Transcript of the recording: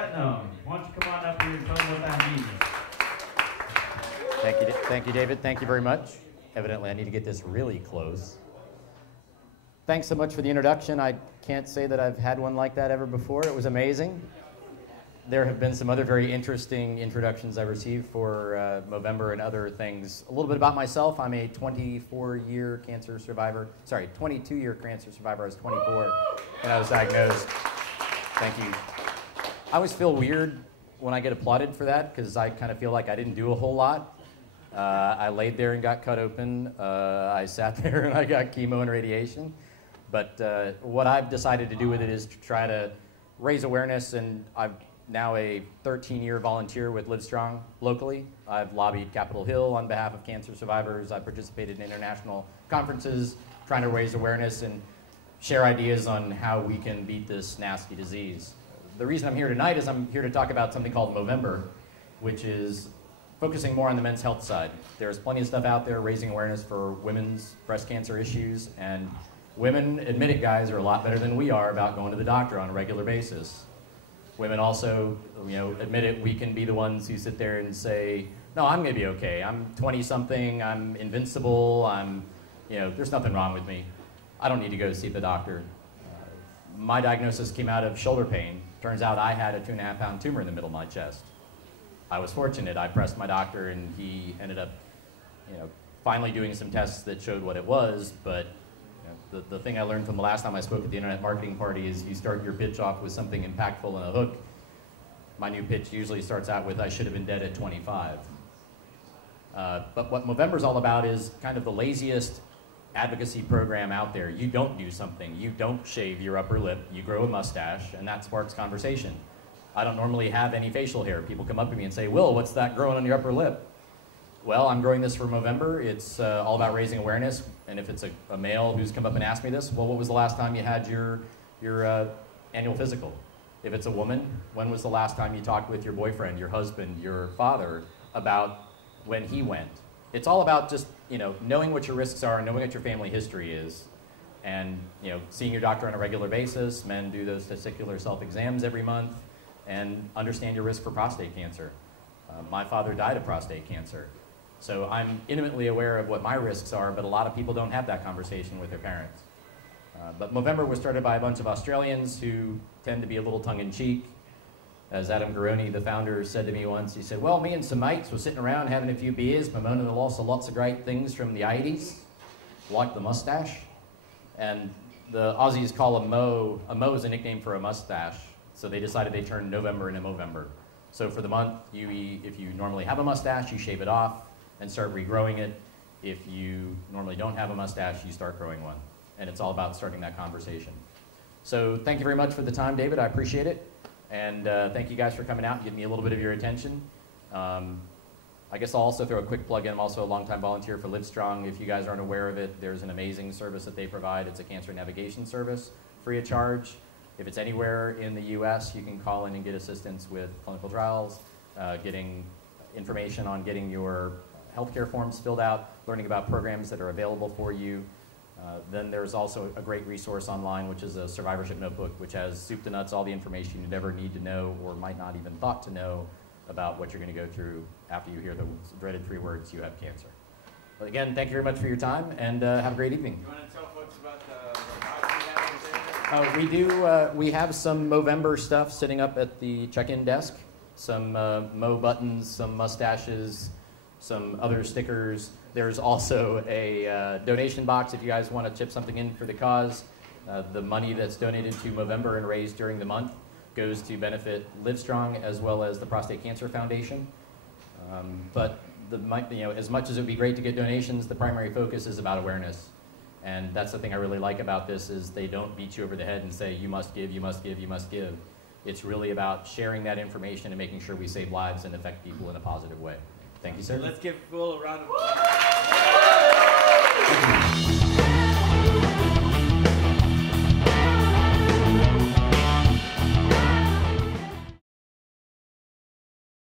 Swetnam. Why don't you come on up here and tell them what that means? Thank you, David. Thank you very much. Evidently, I need to get this really close. Thanks so much for the introduction. I can't say that I've had one like that ever before. It was amazing. There have been some other very interesting introductions I've received for Movember and other things. A little bit about myself. I'm a 24-year cancer survivor. Sorry, 22-year cancer survivor. I was 24 when I was diagnosed. Thank you. I always feel weird when I get applauded for that because I kind of feel like I didn't do a whole lot. I laid there and got cut open. I sat there and I got chemo and radiation. But what I've decided to do with it is to try to raise awareness, and I'm now a 13-year volunteer with Livestrong locally. I've lobbied Capitol Hill on behalf of cancer survivors. I've participated in international conferences trying to raise awareness and share ideas on how we can beat this nasty disease. The reason I'm here tonight is I'm here to talk about something called Movember, which is focusing more on the men's health side. There's plenty of stuff out there raising awareness for women's breast cancer issues, and women, admit it guys, are a lot better than we are about going to the doctor on a regular basis. Women also, admit it, we can be the ones who sit there and say, no, I'm gonna be okay. I'm 20-something, I'm invincible, there's nothing wrong with me. I don't need to go see the doctor. My diagnosis came out of shoulder pain. Turns out I had a 2.5-pound tumor in the middle of my chest. I was fortunate. I pressed my doctor and he ended up, finally doing some tests that showed what it was, but the thing I learned from the last time I spoke at the Internet Marketing Party is you start your pitch off with something impactful and a hook. My new pitch usually starts out with, I should have been dead at 25. But what Movember's all about is kind of the laziest advocacy program out there. You don't do something. You don't shave your upper lip. You grow a mustache, and that sparks conversation. I don't normally have any facial hair. People come up to me and say, Will, what's that growing on your upper lip? Well, I'm growing this for Movember. It's all about raising awareness. And if it's a male who's come up and asked me this, well, what was the last time you had your annual physical? If it's a woman, when was the last time you talked with your boyfriend, your husband, your father about when he went? It's all about just knowing what your risks are, knowing what your family history is, and seeing your doctor on a regular basis. Men do those testicular self-exams every month, and understand your risk for prostate cancer. My father died of prostate cancer. So I'm intimately aware of what my risks are, but a lot of people don't have that conversation with their parents. But Movember was started by a bunch of Australians who tend to be a little tongue-in-cheek. As Adam Garoni, the founder, said to me once, he said, well, me and some mates were sitting around having a few beers, bemoaning the loss of lots of great things from the 80s, like the mustache. And the Aussies call a mo is a nickname for a mustache. So they decided they turned November into Movember. So for the month, if you normally have a mustache, you shave it off and start regrowing it. If you normally don't have a mustache, you start growing one. And it's all about starting that conversation. So thank you very much for the time, David. I appreciate it. And thank you guys for coming out and giving me a little bit of your attention. I guess I'll also throw a quick plug in. I'm also a longtime volunteer for Livestrong. If you guys aren't aware of it, there's an amazing service that they provide. It's a cancer navigation service, free of charge. If it's anywhere in the US, you can call in and get assistance with clinical trials, getting information on getting your healthcare forms filled out, learning about programs that are available for you. Then there's also a great resource online, which is a survivorship notebook, which has soup to nuts all the information you'd ever need to know or might not even thought to know about what you're going to go through after you hear the dreaded 3 words, you have cancer. But again, thank you very much for your time, and have a great evening. You want to tell folks about the we do. We have some Movember stuff sitting up at the check-in desk. Some Mo buttons, some mustaches, some other stickers. There's also a donation box if you guys want to chip something in for the cause. The money that's donated to Movember and raised during the month goes to benefit Livestrong as well as the Prostate Cancer Foundation. But as much as it would be great to get donations, the primary focus is about awareness. And that's the thing I really like about this is they don't beat you over the head and say, you must give, you must give, you must give. It's really about sharing that information and making sure we save lives and affect people in a positive way. Thank you, sir. Let's give Will a round of applause.